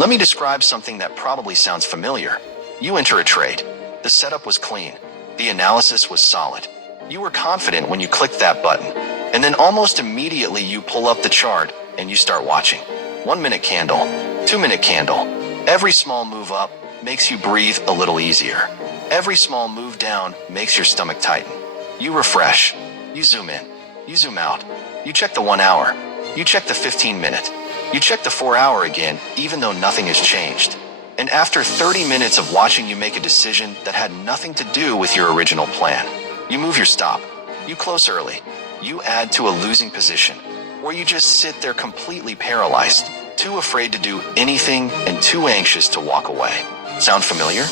Let me describe something that probably sounds familiar. You enter a trade. The setup was clean. The analysis was solid. You were confident when you clicked that button. And then almost immediately you pull up the chart and you start watching. 1 minute candle, 2 minute candle. Every small move up makes you breathe a little easier. Every small move down makes your stomach tighten. You refresh. You zoom in. You zoom out. You check the 1 hour. You check the 15 minute. You check the 4 hour again, even though nothing has changed. And after 30 minutes of watching, you make a decision that had nothing to do with your original plan. You move your stop. You close early. You add to a losing position. Or you just sit there completely paralyzed, too afraid to do anything and too anxious to walk away. Sound familiar?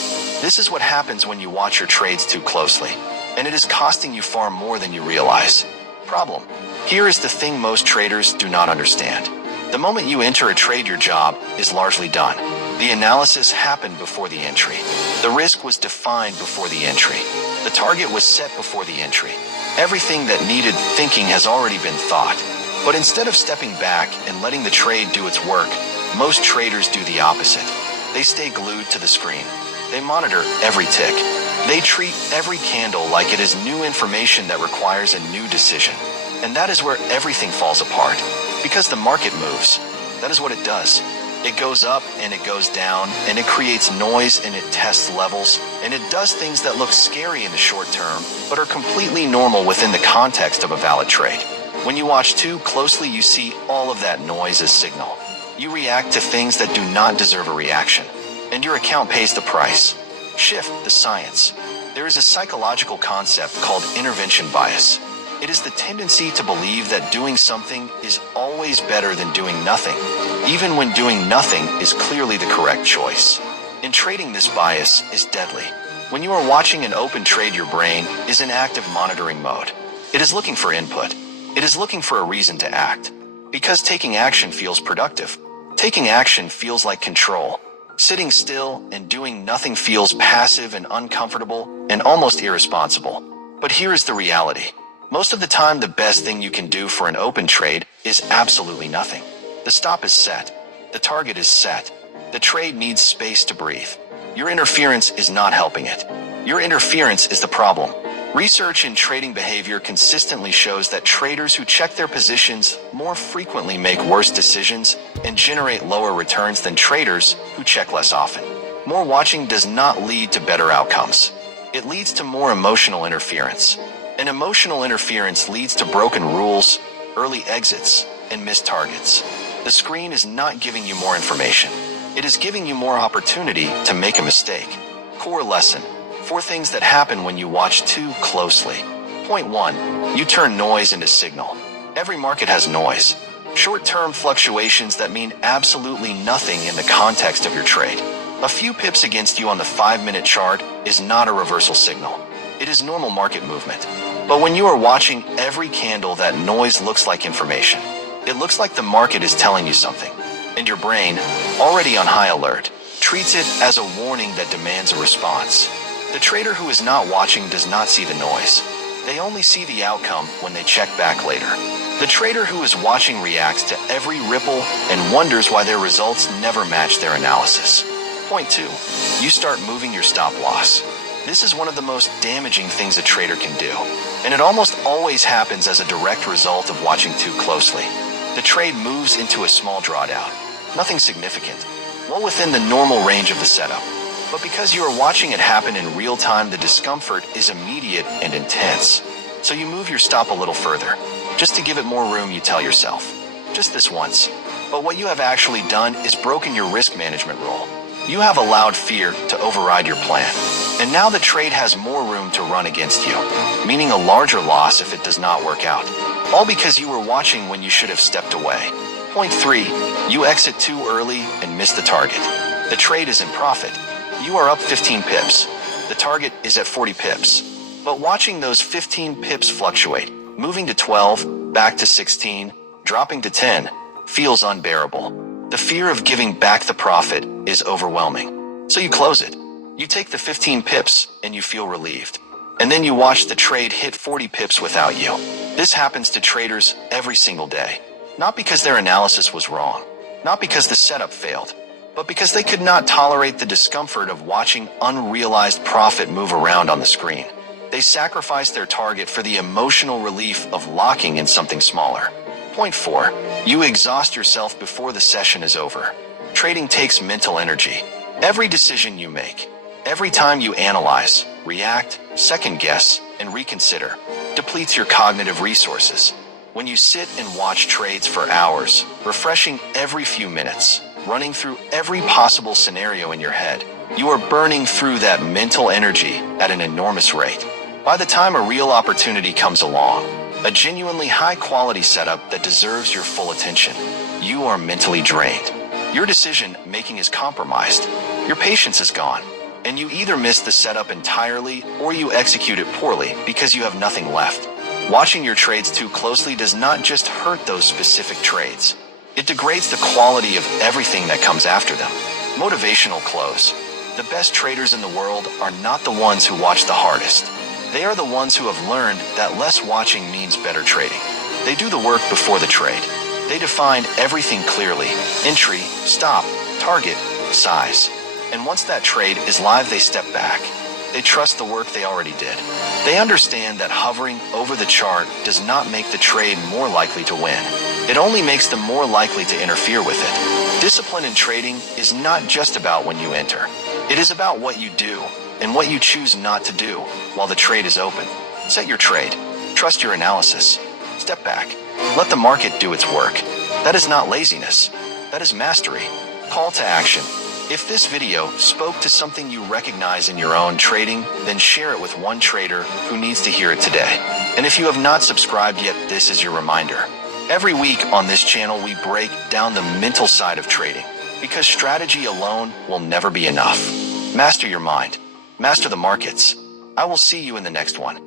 This is what happens when you watch your trades too closely. And it is costing you far more than you realize. Problem. Here is the thing most traders do not understand. The moment you enter a trade, your job is largely done. The analysis happened before the entry. The risk was defined before the entry. The target was set before the entry. Everything that needed thinking has already been thought. But instead of stepping back and letting the trade do its work, most traders do the opposite. They stay glued to the screen. They monitor every tick. They treat every candle like it is new information that requires a new decision. And that is where everything falls apart. Because the market moves. That is what it does. It goes up and it goes down, and it creates noise and it tests levels, and it does things that look scary in the short term, but are completely normal within the context of a valid trade. When you watch too closely, you see all of that noise as signal. You react to things that do not deserve a reaction, and your account pays the price. Shift the science. There is a psychological concept called intervention bias. It is the tendency to believe that doing something is always better than doing nothing, even when doing nothing is clearly the correct choice. In trading, this bias is deadly. When you are watching an open trade, your brain is in active monitoring mode. It is looking for input. It is looking for a reason to act. Because taking action feels productive. Taking action feels like control. Sitting still and doing nothing feels passive and uncomfortable and almost irresponsible. But here is the reality. Most of the time, the best thing you can do for an open trade is absolutely nothing. The stop is set. The target is set. The trade needs space to breathe. Your interference is not helping it. Your interference is the problem. Research in trading behavior consistently shows that traders who check their positions more frequently make worse decisions and generate lower returns than traders who check less often. More watching does not lead to better outcomes. It leads to more emotional interference. And emotional interference leads to broken rules, early exits, and missed targets. The screen is not giving you more information. It is giving you more opportunity to make a mistake. Core lesson: 4 things that happen when you watch too closely. Point 1. You turn noise into signal. Every market has noise. Short-term fluctuations that mean absolutely nothing in the context of your trade. A few pips against you on the 5-minute chart is not a reversal signal. It is normal market movement. But when you are watching every candle, that noise looks like information. It looks like the market is telling you something. And your brain, already on high alert, treats it as a warning that demands a response. The trader who is not watching does not see the noise. They only see the outcome when they check back later. The trader who is watching reacts to every ripple and wonders why their results never match their analysis. Point 2. You start moving your stop loss. This is one of the most damaging things a trader can do, and it almost always happens as a direct result of watching too closely. The trade moves into a small drawdown. Nothing significant, well within the normal range of the setup. But because you are watching it happen in real time, the discomfort is immediate and intense. So you move your stop a little further, just to give it more room, you tell yourself. Just this once. But what you have actually done is broken your risk management rule. You have allowed fear to override your plan. And now the trade has more room to run against you, meaning a larger loss if it does not work out. All because you were watching when you should have stepped away. Point 3. You exit too early and miss the target. The trade is in profit. You are up 15 pips. The target is at 40 pips. But watching those 15 pips fluctuate, moving to 12, back to 16, dropping to 10, feels unbearable. The fear of giving back the profit is overwhelming. So you close it. You take the 15 pips and you feel relieved. And then you watch the trade hit 40 pips without you. This happens to traders every single day. Not because their analysis was wrong. Not because the setup failed. but because they could not tolerate the discomfort of watching unrealized profit move around on the screen. They sacrificed their target for the emotional relief of locking in something smaller. Point 4. You exhaust yourself before the session is over. Trading takes mental energy. Every decision you make, every time you analyze, react, second-guess, and reconsider, depletes your cognitive resources. When you sit and watch trades for hours, refreshing every few minutes, running through every possible scenario in your head, you are burning through that mental energy at an enormous rate. By the time a real opportunity comes along, a genuinely high-quality setup that deserves your full attention, you are mentally drained. Your decision-making is compromised, your patience is gone, and you either miss the setup entirely or you execute it poorly because you have nothing left. Watching your trades too closely does not just hurt those specific trades. It degrades the quality of everything that comes after them. Motivational close. The best traders in the world are not the ones who watch the hardest. They are the ones who have learned that less watching means better trading. They do the work before the trade. They define everything clearly: entry, stop, target, size. And once that trade is live, they step back. They trust the work they already did. They understand that hovering over the chart does not make the trade more likely to win. It only makes them more likely to interfere with it. Discipline in trading is not just about when you enter. It is about what you do and what you choose not to do while the trade is open. Set your trade. Trust your analysis. Step back. Let the market do its work. That is not laziness. That is mastery. Call to action. If this video spoke to something you recognize in your own trading, then share it with one trader who needs to hear it today. And if you have not subscribed yet, this is your reminder. Every week on this channel, we break down the mental side of trading, because strategy alone will never be enough. Master your mind. Master the markets. I will see you in the next one.